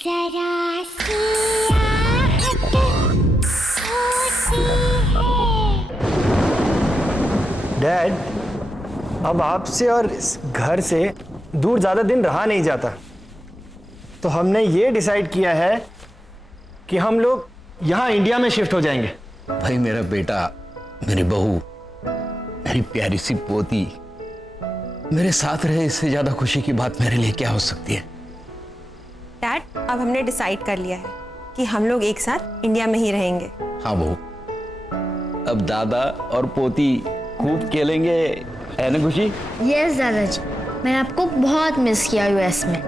जरा सी आहट होती है। डैड, अब आपसे और इस घर से दूर ज्यादा दिन रहा नहीं जाता, तो हमने ये डिसाइड किया है कि हम लोग यहाँ इंडिया में शिफ्ट हो जाएंगे। भाई मेरा बेटा, मेरी बहू, मेरी प्यारी सी पोती मेरे साथ रहे, इससे ज्यादा खुशी की बात मेरे लिए क्या हो सकती है। डैड, अब हमने डिसाइड कर लिया है कि हम लोग एक साथ इंडिया में ही रहेंगे। हाँ बहू, अब दादा और पोती खूब खेलेंगे, है ना खुशी? यस दादाजी, मैंने आपको बहुत मिस किया यूएस में।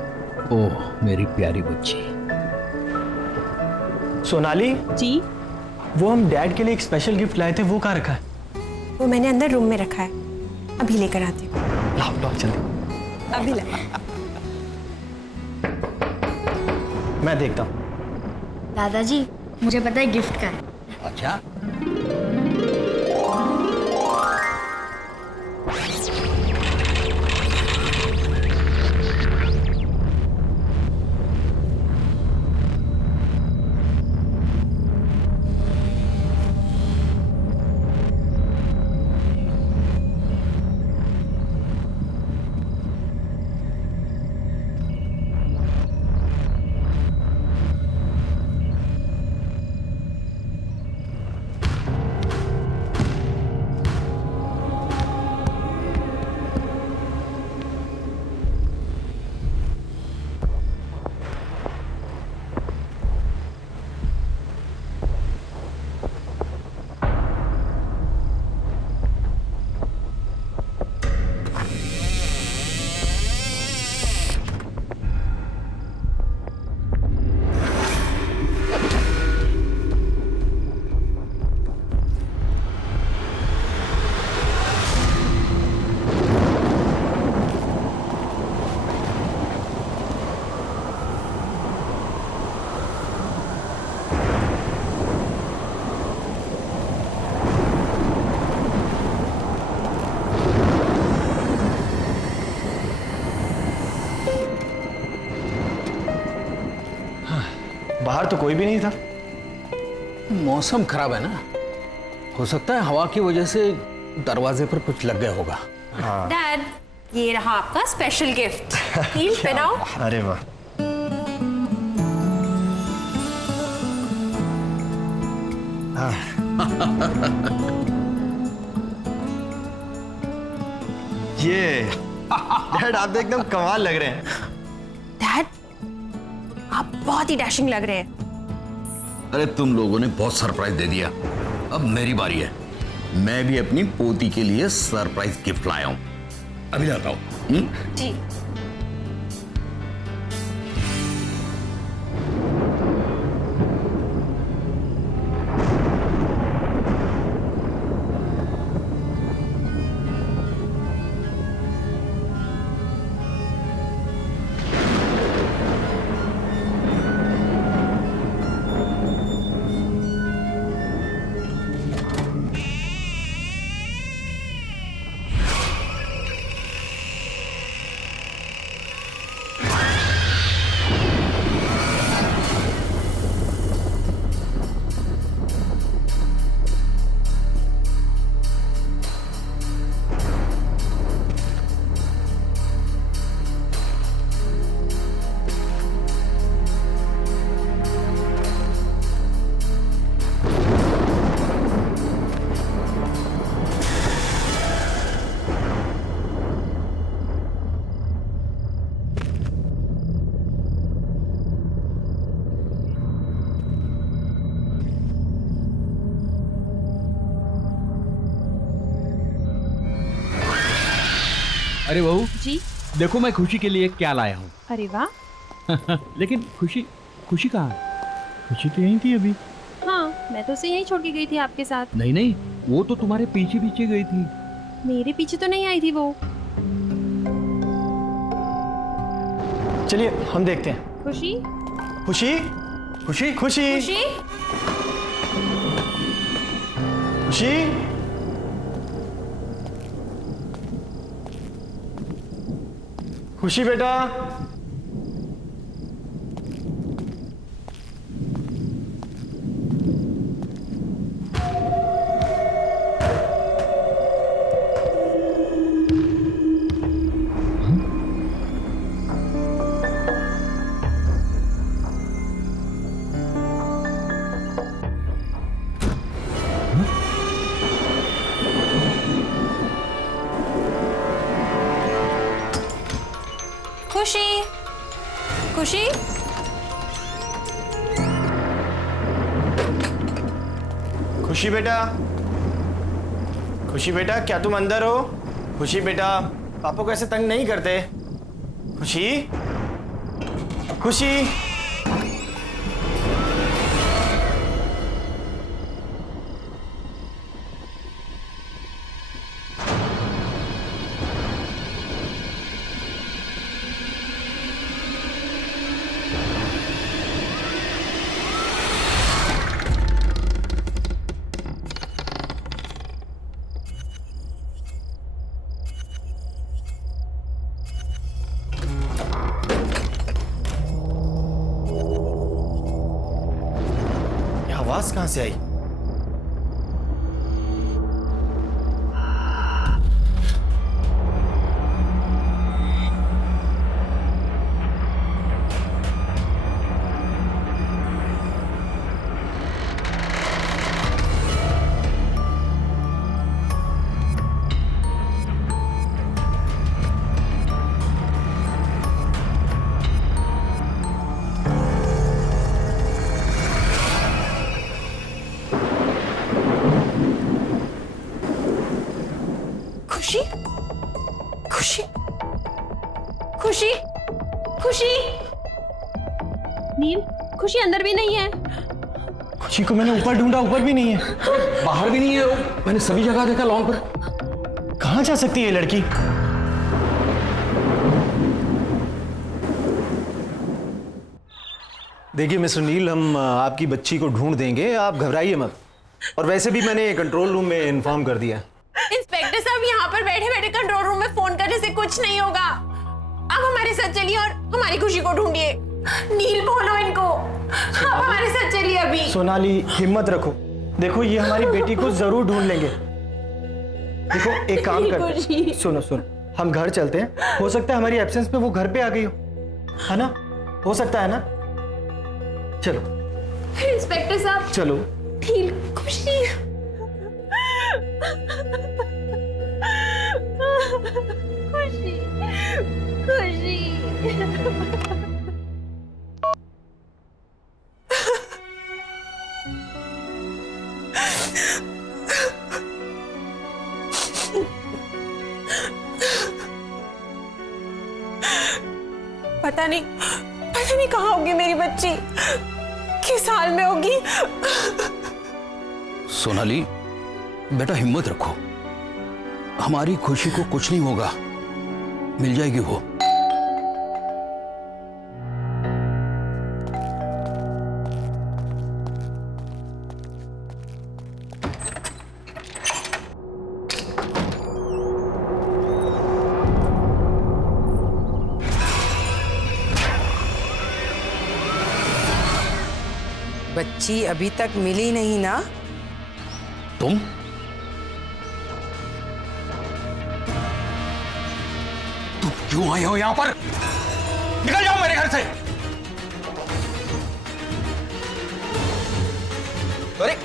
ओह मेरी प्यारी बच्ची। सोनाली जी, वो हम डैड के लिए एक स्पेशल गिफ्ट लाए थे, वो कहाँ रखा है? वो मैंने अंदर रूम में रखा है, अभी लेकर आती हूँ। लाओ लाओ जल्दी। अभी ला। मैं देखता हूँ। दादाजी, मुझे पता है गिफ्ट का है। अच्छा, बाहर तो कोई भी नहीं था। मौसम खराब है ना, हो सकता है हवा की वजह से दरवाजे पर कुछ लग गया होगा। डैड, ये रहा आपका स्पेशल गिफ्ट। हील पहनाओ। अरे वाह, ये डैड आप तो एकदम कमाल लग रहे हैं। डैड, आप बहुत ही डैशिंग लग रहे हैं। अरे तुम लोगों ने बहुत सरप्राइज दे दिया, अब मेरी बारी है। मैं भी अपनी पोती के लिए सरप्राइज गिफ्ट लाया हूं, अभी लाता हूं। जी। अरे बहू जी। देखो मैं खुशी के लिए क्या लाया हूँ। अरे वाह। लेकिन खुशी खुशी कहाँ है? खुशी तो यहीं थी अभी। हाँ, मैं तो उसे यहीं छोड़ के गई थी आपके साथ। नहीं नहीं, वो तो तुम्हारे पीछे पीछे गई थी। मेरे पीछे तो नहीं आई थी वो। चलिए हम देखते हैं। खुशी, खुशी खुशी खुशी खुशी, खुशी, खुशी बेटा, खुशी, खुशी, खुशी बेटा, खुशी बेटा, क्या तुम अंदर हो? खुशी बेटा, पापा को ऐसे तंग नहीं करते। खुशी, खुशी। आवाज कहां से आई? खुशी, खुशी, खुशी, खुशी। नील, खुशी अंदर भी नहीं है। खुशी को मैंने ऊपर ढूंढा, ऊपर भी नहीं है। बाहर भी नहीं है, मैंने सभी जगह देखा लॉन पर। कहां जा सकती है ये लड़की? देखिए मिस्टर नील, हम आपकी बच्ची को ढूंढ देंगे, आप घबराइए मत। और वैसे भी मैंने कंट्रोल रूम में इन्फॉर्म कर दिया। इंस्पेक्टर साहब, यहाँ पर बैठे बैठे कंट्रोल रूम में फोन करने से कुछ नहीं होगा। आप हमारे साथ चलिए और हमारी खुशी को ढूंढिए। नील, बोलो इनको, आप हमारे साथ चलिए अभी। सोनाली, हिम्मत रखो। देखो, ये हमारी बेटी को जरूर ढूंढ लेंगे। देखो, एक काम करते हैं। सुनो सुनो, हम घर चलते हैं। हो सकता है हमारी एब्सेंस में वो घर पे आ गई हो, है ना? हो सकता है ना? चलो इंस्पेक्टर साहब, चलो। नील, खुशी। खुशी, खुशी। पता नहीं कहाँ होगी मेरी बच्ची, किस हाल में होगी। सोनाली बेटा, हिम्मत रखो, हमारी खुशी को कुछ नहीं होगा, मिल जाएगी वो। बच्ची अभी तक मिली नहीं ना? तुम क्यों आए हो यहां पर? निकल जाओ मेरे घर से। अरे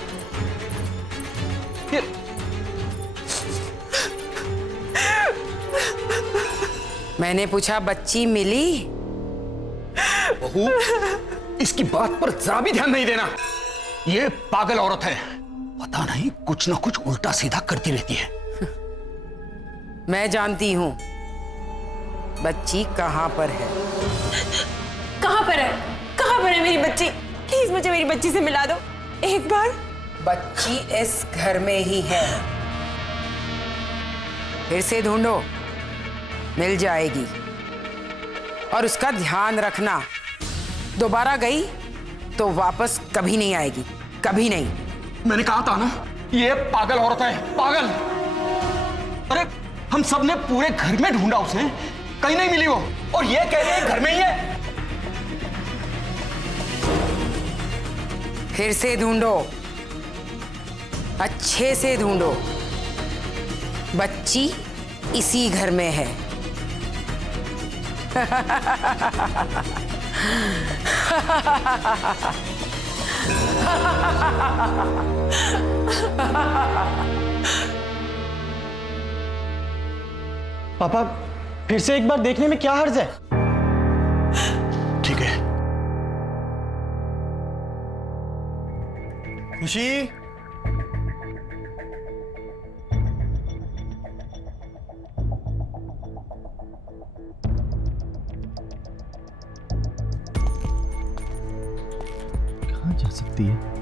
मैंने पूछा बच्ची मिली? बहू, इसकी बात पर जरा भी ध्यान नहीं देना। ये पागल औरत है, पता नहीं कुछ ना कुछ उल्टा सीधा करती रहती है। मैं जानती हूं बच्ची कहां पर है। कहां पर है? कहां पर है मेरी बच्ची? प्लीज मुझे मेरी बच्ची से मिला दो एक बार। बच्ची इस घर में ही है, फिर से ढूंढो, मिल जाएगी। और उसका ध्यान रखना, दोबारा गई तो वापस कभी नहीं आएगी, कभी नहीं। मैंने कहा था ना, ये पागल औरत है, पागल। अरे हम सब ने पूरे घर में ढूंढा उसे, कहीं नहीं मिली वो, और ये कह रही है घर में ही है। फिर से ढूंढो, अच्छे से ढूंढो, बच्ची इसी घर में है। पापा, फिर से एक बार देखने में क्या हर्ज है? खुशी, कहाँ जा सकती है?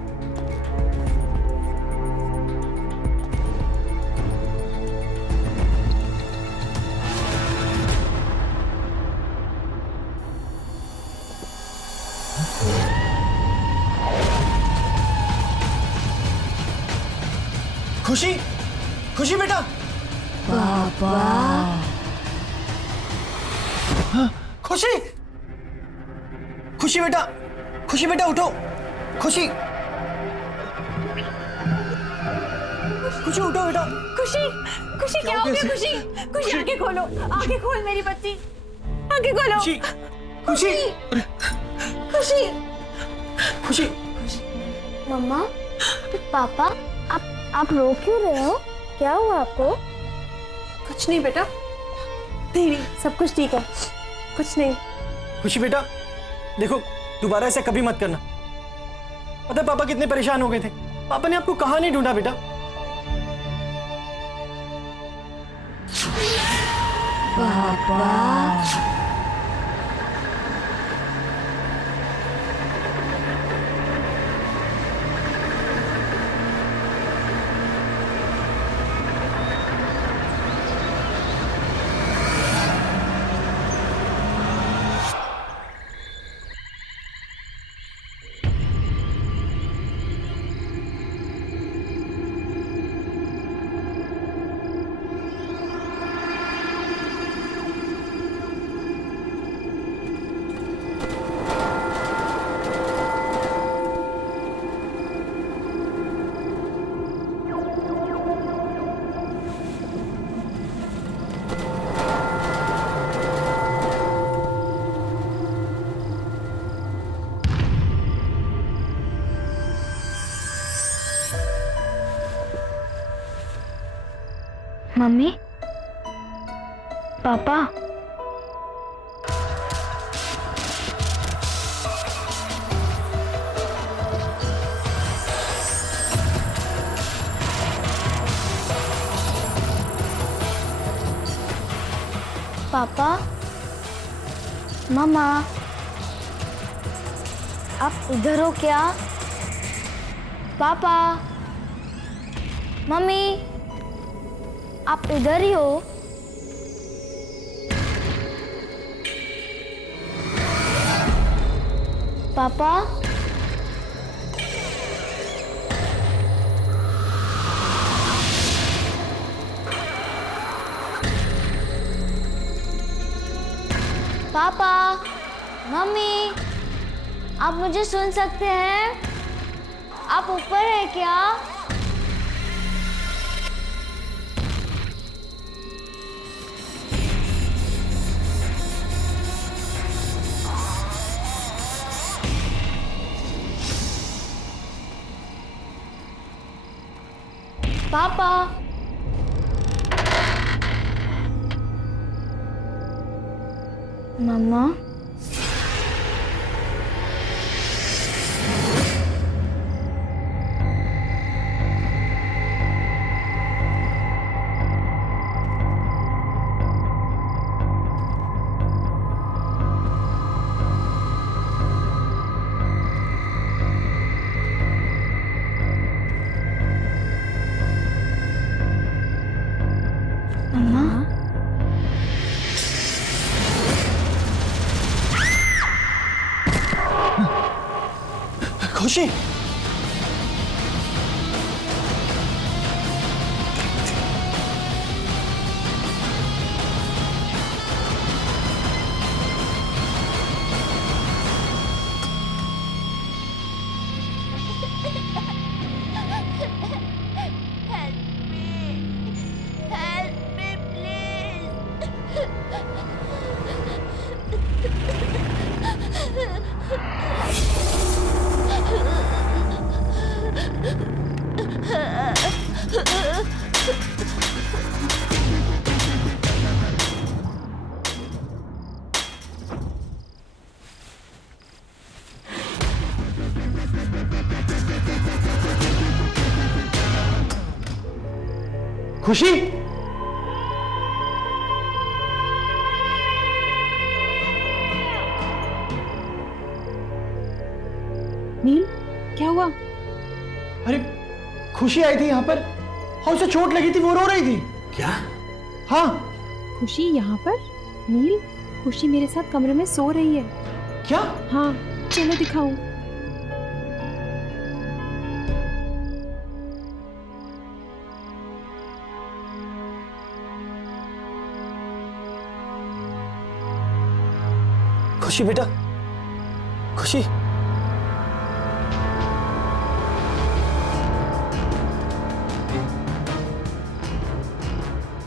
खुशी, खुशी बेटा। खुशी, खुशी बेटा, खुशी बेटा उठो। खुशी, खुशी उठो बेटा। खुशी, खुशी क्या हो गया? खुशी, खुशी आंखें खोलो, आंखें खोल मेरी बच्ची, आंखें खोलो। खुशी, खुशी, खुशी, खुशी। मम्मा, पापा, आप रो क्यों रहे हो? क्या हुआ आपको? कुछ नहीं बेटा, नहीं, सब कुछ ठीक है, कुछ नहीं। खुशी बेटा, देखो दोबारा ऐसा कभी मत करना। पता है पापा कितने परेशान हो गए थे। पापा ने आपको कहाँ नहीं ढूंढा बेटा। मम्मी, पापा, पापा, मम्मा, आप इधर हो क्या? पापा, मम्मी, आप इधर ही हो? पापा, पापा, मम्मी, आप मुझे सुन सकते हैं? आप ऊपर हैं क्या? पापा, मम्मा, खुशी, खुशी, नील, क्या हुआ? अरे खुशी आई थी यहाँ पर और उसे चोट लगी थी, वो रो रही थी। क्या? हाँ। खुशी यहाँ पर? नील, खुशी मेरे साथ कमरे में सो रही है। क्या? हाँ, चलो दिखाऊं। खुशी बेटा, खुशी।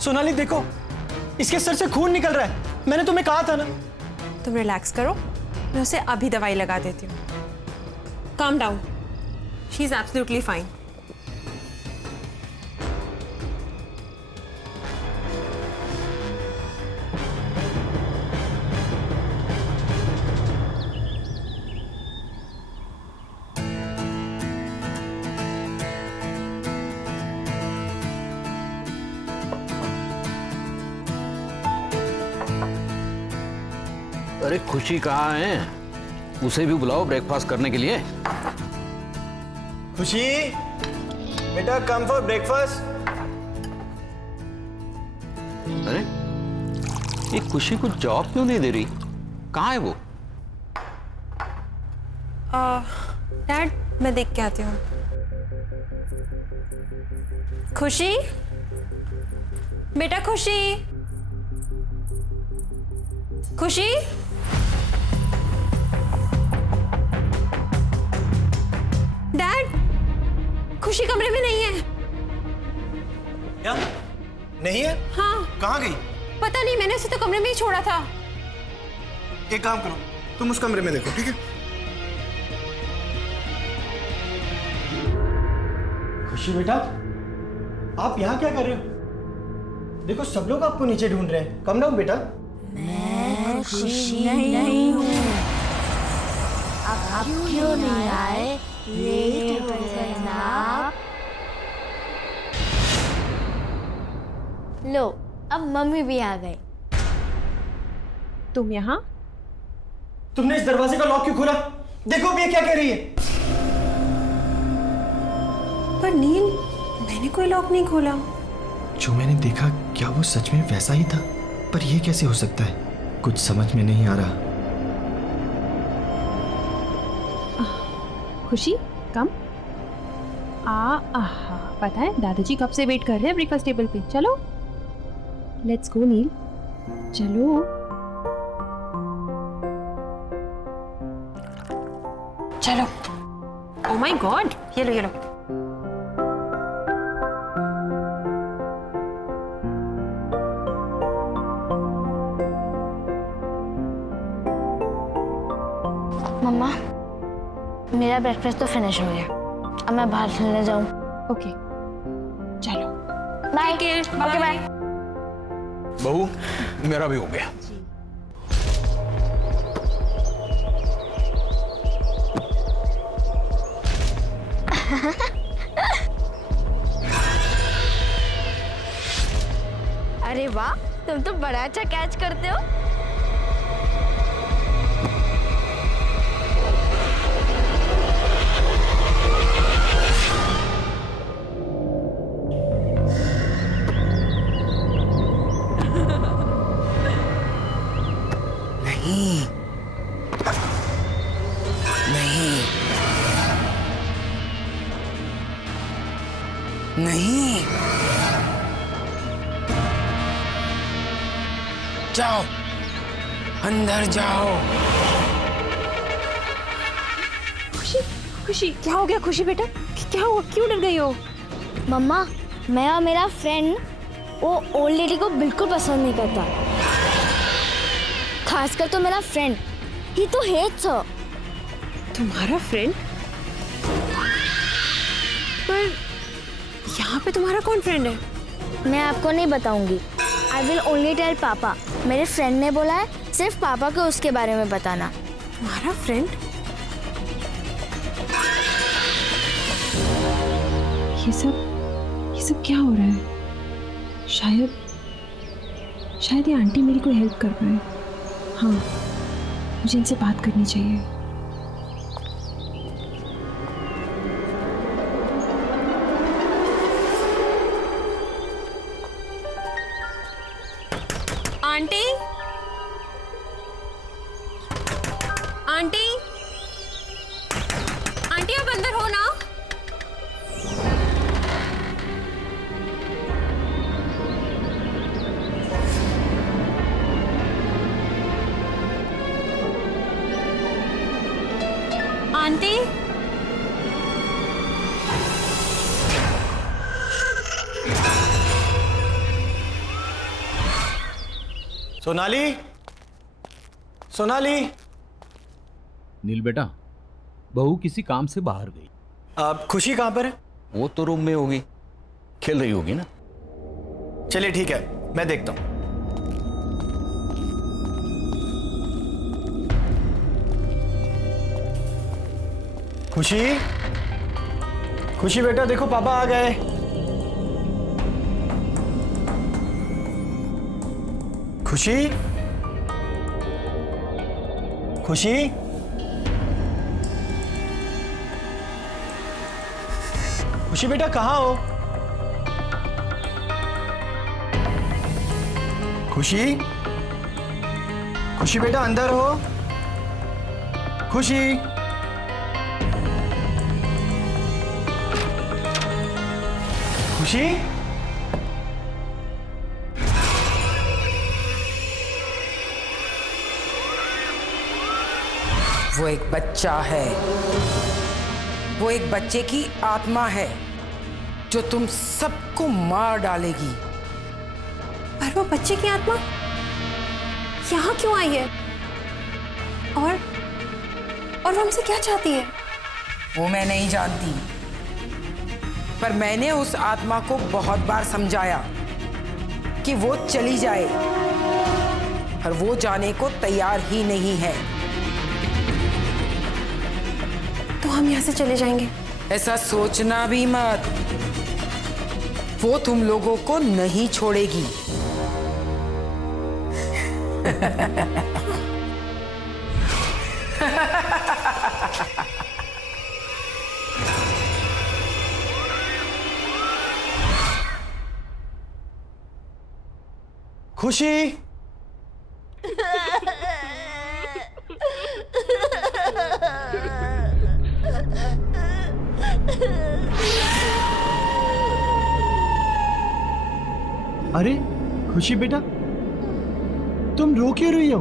सोनाली देखो, इसके सर से खून निकल रहा है। मैंने तुम्हें कहा था ना। तुम रिलैक्स करो, मैं उसे अभी दवाई लगा देती हूँ। Calm down, she is absolutely fine. अरे खुशी कहाँ है? उसे भी बुलाओ ब्रेकफास्ट करने के लिए। खुशी बेटा, कम फॉर ब्रेकफास्ट। अरे ये खुशी को जॉब क्यों नहीं दे रही? कहाँ है वो? डैड, मैं देख के आती हूँ। खुशी बेटा, खुशी, खुशी। डैड, खुशी कमरे में नहीं है। क्या? नहीं है? हाँ। कहाँ गई? पता नहीं, मैंने उसे तो कमरे में ही छोड़ा था। एक काम करो, तुम उस कमरे में देखो, ठीक है? खुशी बेटा, आप यहाँ क्या कर रहे हो? देखो सब लोग आपको नीचे ढूंढ रहे हैं। कम डाउन बेटा। मैं खुशी नहीं हूँ। आप क्यों नहीं आए? लेट हो गए ना आप। लो, अब मम्मी भी आ गई। तुम यहाँ? तुमने इस दरवाजे का लॉक क्यों खोला? देखो अब ये क्या कह रही है। पर नील, मैंने कोई लॉक नहीं खोला। जो मैंने देखा क्या वो सच में वैसा ही था? पर ये कैसे हो सकता है? कुछ समझ में नहीं आ रहा। खुशी, कम। आहा, पता है दादाजी कब से वेट कर रहे हैं ब्रेकफास्ट टेबल पे। चलो, लेट्स गो नील, चलो। चलो। ओह माय गॉड, ये लो, ये लो। मम्मा, मेरा ब्रेकफास्ट तो फिनिश हो गया। अब मैं बाहर खेलने जाऊं। ओके, चलो। बाय। Okay bye. बहू, मेरा भी हो गया। अरे वाह, तुम तो बड़ा अच्छा कैच करते हो। नहीं, जाओ, अंदर जाओ। खुशी, खुशी, क्या हो गया? खुशी बेटा, क्या हुआ? क्यों डर गई हो? मम्मा, मैं और मेरा फ्रेंड वो ओल्ड लेडी को बिल्कुल पसंद नहीं करता। खासकर तो मेरा फ्रेंड, ही तो हेट्स हर। तुम्हारा फ्रेंड? पर यहाँ पे तुम्हारा कौन फ्रेंड है? मैं आपको नहीं बताऊंगी। आई विल ओनली टेल पापा। मेरे फ्रेंड ने बोला है सिर्फ पापा को उसके बारे में बताना। तुम्हारा फ्रेंड? ये सब क्या हो रहा है? शायद ये आंटी मेरी कोई हेल्प कर पाए। हाँ, मुझे इनसे बात करनी चाहिए। आंटी, आंटी, आंटी आप अंदर हो ना? आंटी, सोनाली, सोनाली। नील बेटा, बहू किसी काम से बाहर गई। अब खुशी कहाँ पर है? वो तो रूम में होगी, खेल रही होगी ना। चलिए ठीक है, मैं देखता हूं। खुशी, खुशी बेटा देखो पापा आ गए। खुशी, खुशी, खुशी बेटा कहाँ हो? खुशी, खुशी बेटा अंदर हो? खुशी, खुशी, वो एक बच्चा है, वो एक बच्चे की आत्मा है जो तुम सबको मार डालेगी। पर वो बच्चे की आत्मा यहाँ क्यों आई है? और वो हमसे क्या चाहती है? वो मैं नहीं जानती, पर मैंने उस आत्मा को बहुत बार समझाया कि वो चली जाए, पर वो जाने को तैयार ही नहीं है। तो हम यहाँ से चले जाएंगे? ऐसा सोचना भी मत, वो तुम लोगों को नहीं छोड़ेगी। खुशी, अरे खुशी बेटा, तुम रो क्यों रही हो?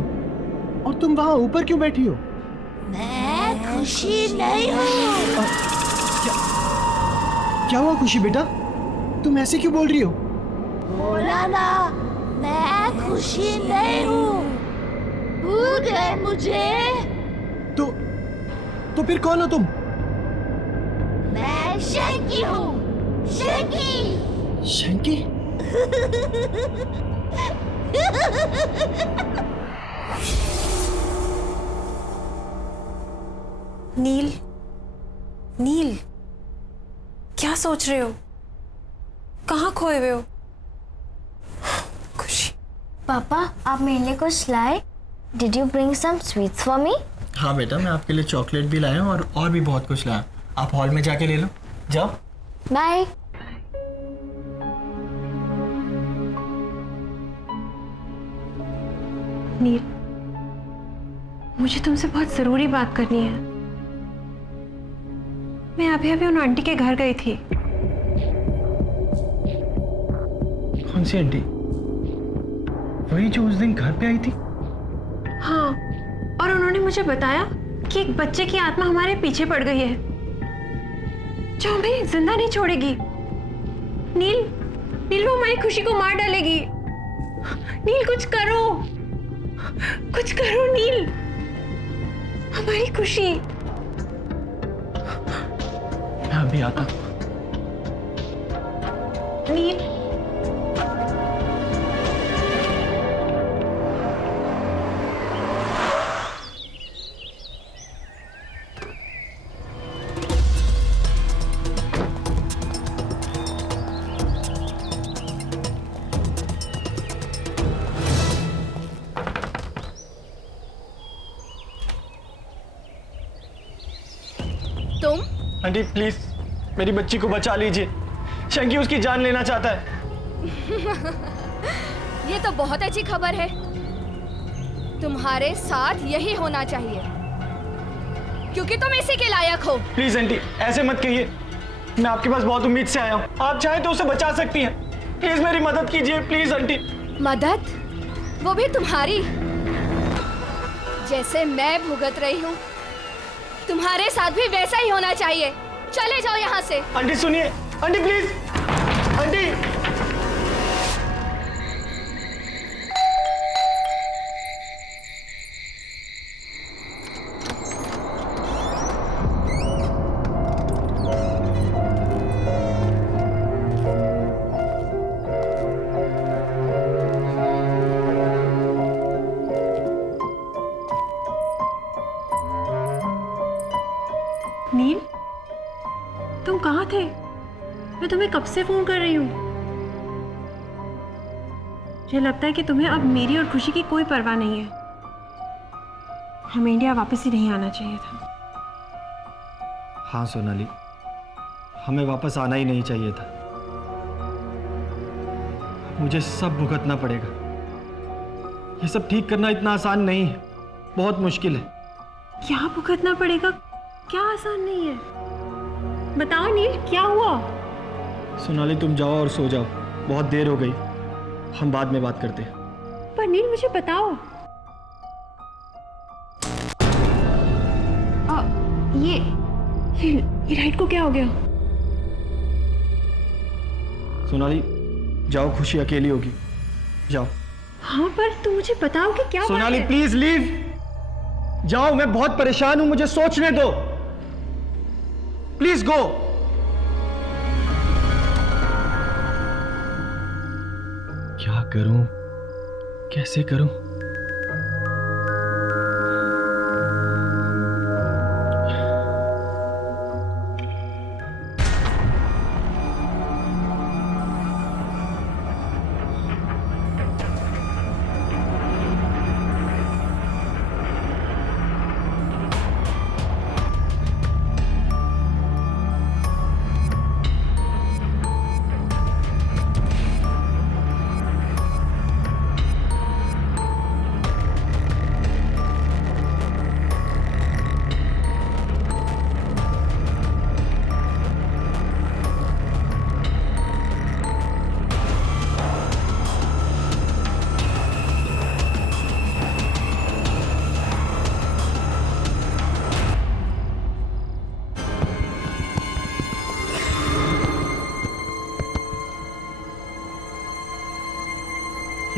और तुम वहां ऊपर क्यों बैठी हो? मैं खुशी नहीं हूँ। क्या हुआ खुशी बेटा, तुम ऐसे क्यों बोल रही हो? बोला ना, मैं खुशी नहीं हूँ। भूल गए मुझे? तो फिर कौन हो तुम? मैं शंकी हूँ, शंकी। शंकी? नील, नील, क्या सोच रहे हो? कहाँ खोए हुए हो? खुशी। पापा, आप मेरे लिए कुछ लाए? Did you bring some sweets for me? हाँ बेटा, मैं आपके लिए चॉकलेट भी लाया हूँ और भी बहुत कुछ लाया। आप हॉल में जाके ले लो, जाओ। बाय। नील, मुझे तुमसे बहुत जरूरी बात करनी है। मैं अभी अभी उन आंटी के घर गई थी। कौन सी आंटी? वही जो उस दिन घर पे आई थी? हाँ, और उन्होंने मुझे बताया कि एक बच्चे की आत्मा हमारे पीछे पड़ गई है जो हमें जिंदा नहीं छोड़ेगी। नील, नील, वो हमारी खुशी को मार डालेगी। नील, कुछ करो, कुछ करो नील, हमारी खुशी। मैं अभी आता। नील, तुम? आंटी प्लीज मेरी बच्ची को बचा लीजिए, शंकी उसकी जान लेना चाहता है। ये तो बहुत अच्छी खबर है। तुम्हारे साथ यही होना चाहिए क्योंकि तुम इसी के लायक हो। प्लीज आंटी ऐसे मत कहिए, मैं आपके पास बहुत उम्मीद से आया हूँ, आप चाहे तो उसे बचा सकती हैं। प्लीज मेरी मदद कीजिए प्लीज आंटी। मदद? वो भी तुम्हारी? जैसे मैं भुगत रही हूँ तुम्हारे साथ भी वैसा ही होना चाहिए। चले जाओ यहाँ से। आंटी सुनिए, आंटी प्लीज, आंटी। नील, तुम कहाँ थे? मैं तुम्हें कब से फोन कर रही हूँ। मुझे लगता है कि तुम्हें अब मेरी और खुशी की कोई परवाह नहीं है। हमें इंडिया वापस ही नहीं आना चाहिए था। हाँ सोनाली, हमें वापस आना ही नहीं चाहिए था। मुझे सब भुगतना पड़ेगा। ये सब ठीक करना इतना आसान नहीं है, बहुत मुश्किल है। क्या भुगतना पड़ेगा? क्या आसान नहीं है? बताओ नील, क्या हुआ? सोनाली तुम जाओ और सो जाओ, बहुत देर हो गई, हम बाद में बात करते हैं। पर नील मुझे बताओ, ये लाइट को क्या हो गया? सोनाली जाओ, खुशी अकेली होगी, जाओ। हाँ पर तुम मुझे बताओ कि क्या हुआ सोनाली है? प्लीज लीव, जाओ, मैं बहुत परेशान हूं, मुझे सोचने दो, प्लीज गो। क्या करूं, कैसे करूं?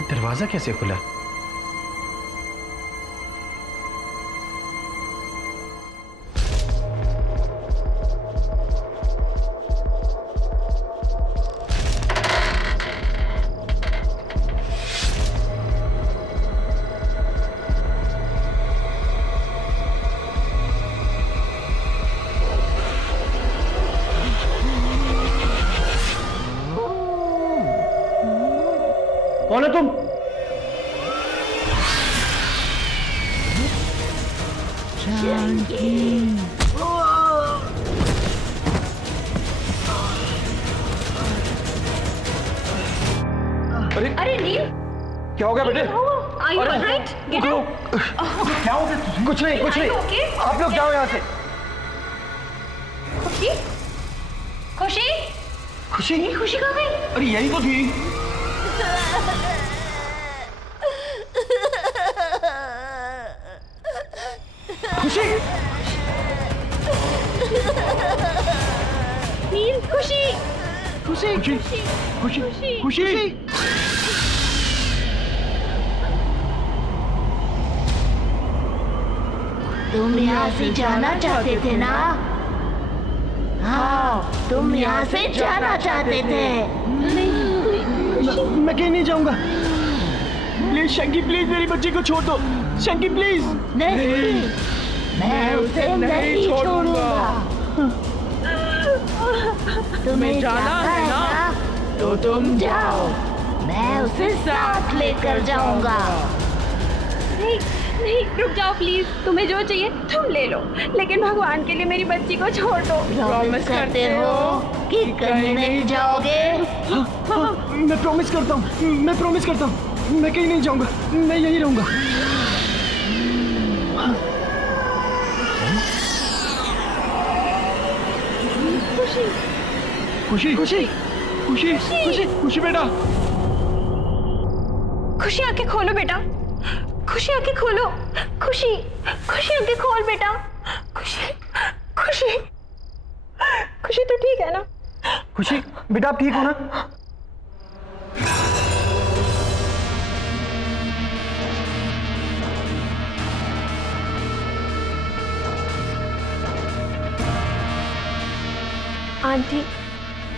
दरवाजा कैसे खुला? कौन है तुम? अरे नील, क्या हो गया बेटे? Are you alright? Get up. क्या हो गया? कुछ नहीं, कुछ नहीं, Okay? आप लोग जाओ यहाँ से। खुशी? खुशी? खुशी? खुशी कहाँ गई? अरे यही तो थी। खुशी? नील, खुशी? खुशी? खुशी? खुशी? खुशी? तुम यहाँ से जाना चाहते थे ना? हाँ, तुम यहाँ से जाना चाहते थे। मैं कहीं नहीं जाऊंगा। प्लीज शंकी, प्लीज मेरी बच्ची को छोड़ दो। शंकी प्लीज। नहीं, मैं उसे नहीं छोड़ूंगा। तुम्हें जाना है ना? तो तुम जाओ, मैं उसे साथ लेकर जाऊंगा। नहीं, नहीं, रुक जाओ प्लीज। तुम्हें जो चाहिए तुम ले लो, लेकिन भगवान के लिए मेरी बच्ची को छोड़ दो। प्रॉमिस करते हो कि कहीं नहीं जाओगे? मैं प्रॉमिस करता हूँ, मैं प्रॉमिस करता हूँ, मैं कहीं नहीं जाऊंगा, मैं यहीं रहूंगा। खुशी खुशी खुशी खुशी खुशी बेटा, खुशी आंखें खोलो बेटा, खुशी आंखें खोलो, खुशी खुशी आंखें खोल बेटा, खुशी खुशी खुशी तो ठीक है ना? खुशी बेटा आप ठीक हो ना? आंटी,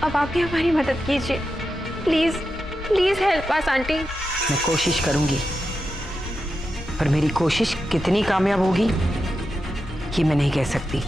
अब आप ही हमारी मदद कीजिए, please please help us aunty. मैं कोशिश करूंगी, पर मेरी कोशिश कितनी कामयाब होगी ये मैं नहीं कह सकती।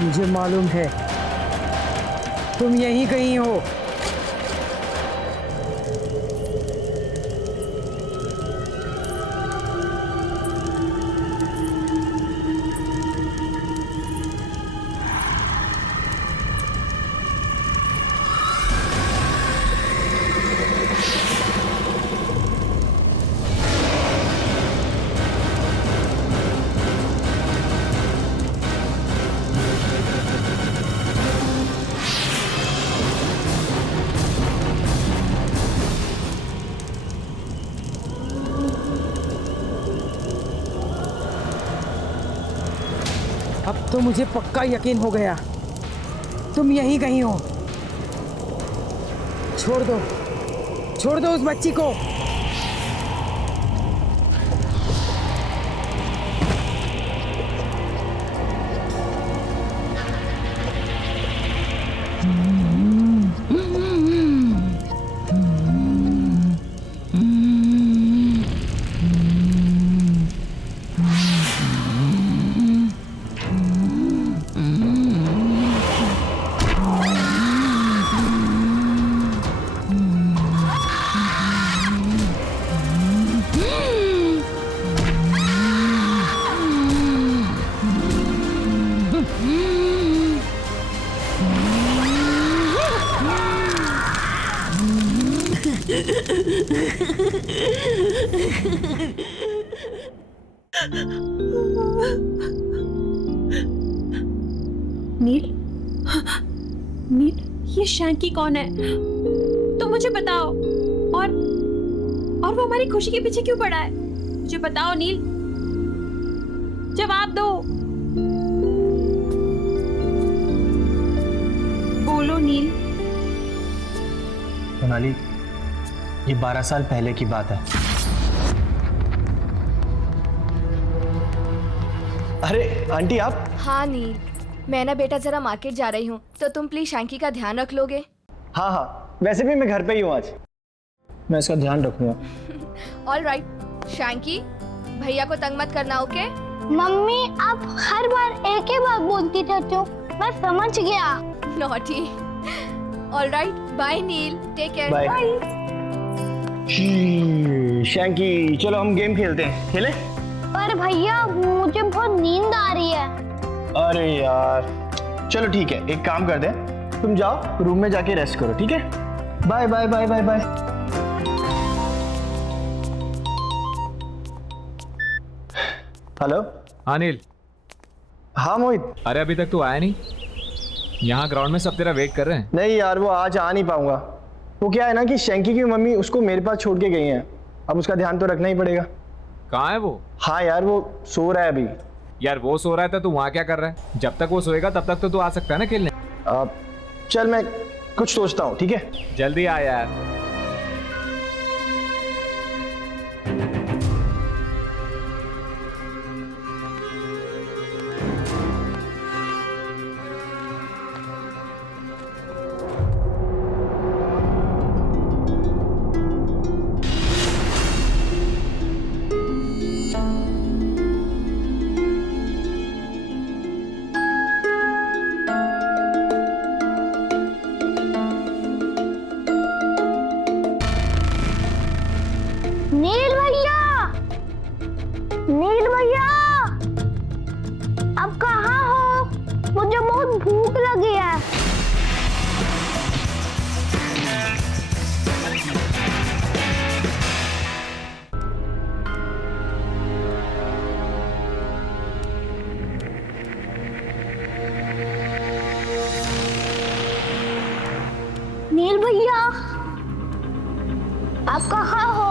मुझे मालूम है तुम यहीं कहीं हो। अब तो मुझे पक्का यकीन हो गया तुम यहीं कहीं हो। छोड़ दो उस बच्ची को। नील, नील, ये शैंकी कौन है? तुम मुझे बताओ। और वो हमारी खुशी के पीछे क्यों पड़ा है? मुझे बताओ नील, जवाब दो। बोलो नील। सोनाली, ये 12 साल पहले की बात है। अरे आंटी आप? हाँ नील, मैं ना बेटा जरा मार्केट जा रही हूँ, तो तुम प्लीज शैंकी का ध्यान रख लोगे? हाँ हाँ, वैसे भी मैं घर पे ही हूँ आज, मैं इसका ध्यान रखूंगा। ऑल राइट शैंकी, भैया को तंग मत करना, ओके? मम्मी आप हर बार एक ही बात बोलती रहती हो, मैं समझ गया। नॉटी। ऑल राइट, बाय नील, टेक केयर। बाय। शैंकी, चलो हम गेम खेलते हैं, खेले? पर भैया मुझे बहुत नींद आ रही है। अरे यार, चलो ठीक है, एक काम कर दे, तुम जाओ रूम में जाके रेस्ट करो, ठीक है? Bye bye bye bye bye. Hello. हाँ नील। हाँ मोहित। अरे अभी तक तू आया नहीं? यहाँ ग्राउंड में सब तेरा वेट कर रहे हैं। नहीं यार, वो आज आ नहीं पाऊंगा। वो क्या है ना कि शैंकी की मम्मी उसको मेरे पास छोड़ के गई हैं, अब उसका ध्यान तो रखना ही पड़ेगा। कहाँ है वो? हाँ यार, वो सो रहा है अभी। यार वो सो रहा है तो तू वहाँ क्या कर रहा है? जब तक वो सोएगा तब तक तो तू आ सकता है ना खेलने। चल मैं कुछ सोचता हूँ, ठीक है? जल्दी आ यार। नील भैया, नील भैया, आप कहाँ हो? मुझे बहुत भूख लगी है। नील भैया, आप कहाँ हो?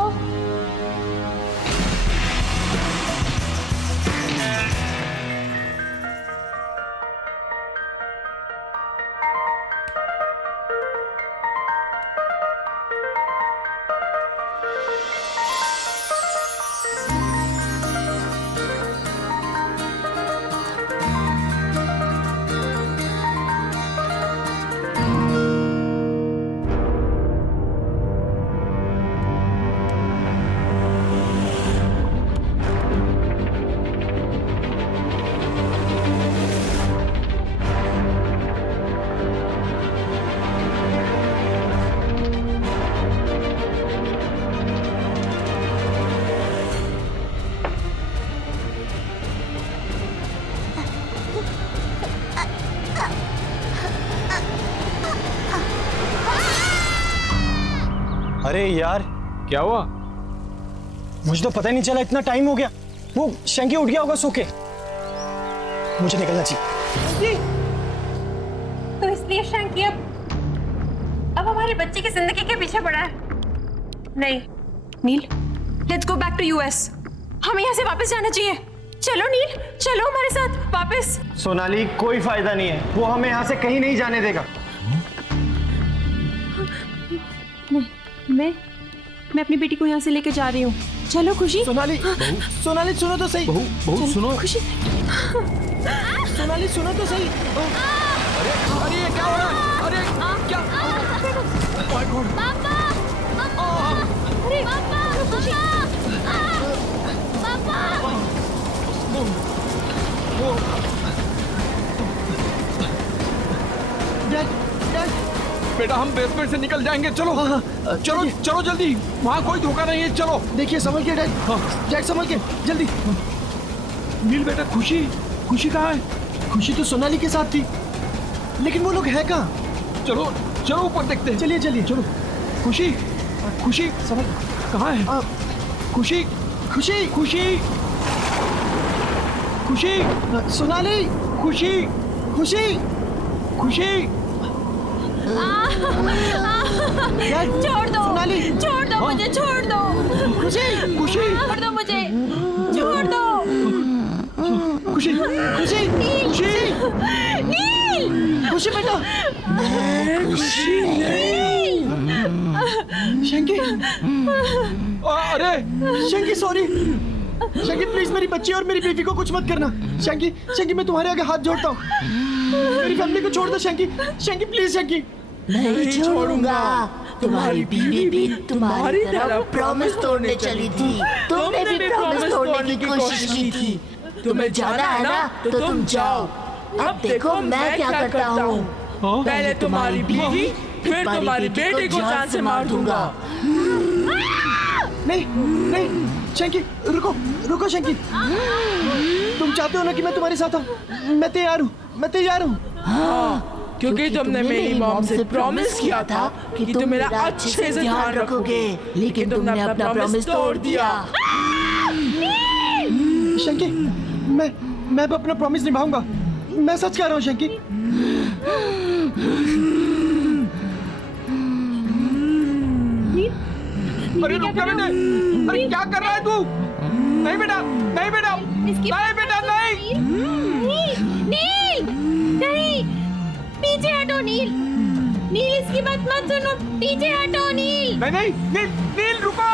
अरे यार, क्या हुआ? मुझे तो पता ही नहीं चला, इतना टाइम हो गया। वो शैंकी उठ गया होगा सो के। मुझे निकलना चाहिए। तो इसलिए शैंकी अब हमारे बच्चे की जिंदगी के पीछे पड़ा है। नहीं नील, let's go back to US. हमें यहाँ से वापस जाना चाहिए। चलो नील, चलो हमारे साथ वापस। सोनाली, कोई फायदा नहीं है, वो हमें यहाँ से कहीं नहीं जाने देगा। मैं अपनी बेटी को यहाँ से लेके जा रही हूँ। चलो खुशी। सोनाली, सोनाली सुनो तो सही। बहू सुनो। खुशी, सोनाली सुनो तो सही। अरे ये क्या हो रहा है? अरे क्या? पापा, अरे पापा, खुशी, पापा। बेटा हम बेसमेंट से निकल जाएंगे, चलो। चलो चलो जल्दी, वहाँ कोई धोखा नहीं है, चलो। देखिए संभल के डैड। डैड संभल के, जल्दी। नील बेटा, खुशी कहाँ है? खुशी तो सोनाली के साथ थी, लेकिन वो लोग है कहाँ? चलो चलो ऊपर देखते हैं। चलिए चलिए चलो। खुशी समझ कहाँ है? खुशी सोनाली, खुशी छोड़ दो सोनाली, छोड़ दो मुझे, छोड़ दो खुशी छोड़ दो मुझे, छोड़ दो। खुशी बेटा। शैंकी, अरे शैंकी सॉरी। शैंकी प्लीज, मेरी बच्ची और मेरी बीवी को कुछ मत करना। शैंकी मैं तुम्हारे आगे हाथ जोड़ता हूँ, मेरी फैमिली को छोड़ दो। शैंकी प्लीज। शैंकी नहीं छोड़ूंगा। तुम्हारी बीवी भी तुम्हारी तरह प्रॉमिस तोड़ने चली थी। तुमने भी प्रॉमिस तोड़ने की कोशिश की थी। तुम्हें जाना है ना तो तुम जाओ। अब देखो मैं क्या करता हूँ। पहले तुम्हारी बीवी फिर तुम्हारी बेटी को जान से मार दूंगा। नहीं नहीं शंकी, रुको रुको शंकी, तुम चाहते हो ना कि मैं तुम्हारे साथ हूँ? मैं तैयार हूँ, मैं तैयार हूँ। हाँ, क्योंकि तुमने मेरी मॉम से प्रॉमिस किया था कि तुम मेरा अच्छे से ध्यान रखोगे, लेकिन तुमने अपना प्रॉमिस तोड़ दिया। शंकी, मैं अब अपना प्रॉमिस निभाऊंगा, मैं सच कह रहा हूँ शंकी। अरे रुक जा बेटे, अरे क्या कर रहा है तू? नहीं बेटा, नहीं बेटा, नहीं बेटा, नहीं। नील, नहीं, पीछे हटो नील। नील इसकी बात मत सुनो, पीछे हटो नील। नहीं नहीं, नील, नील रुको।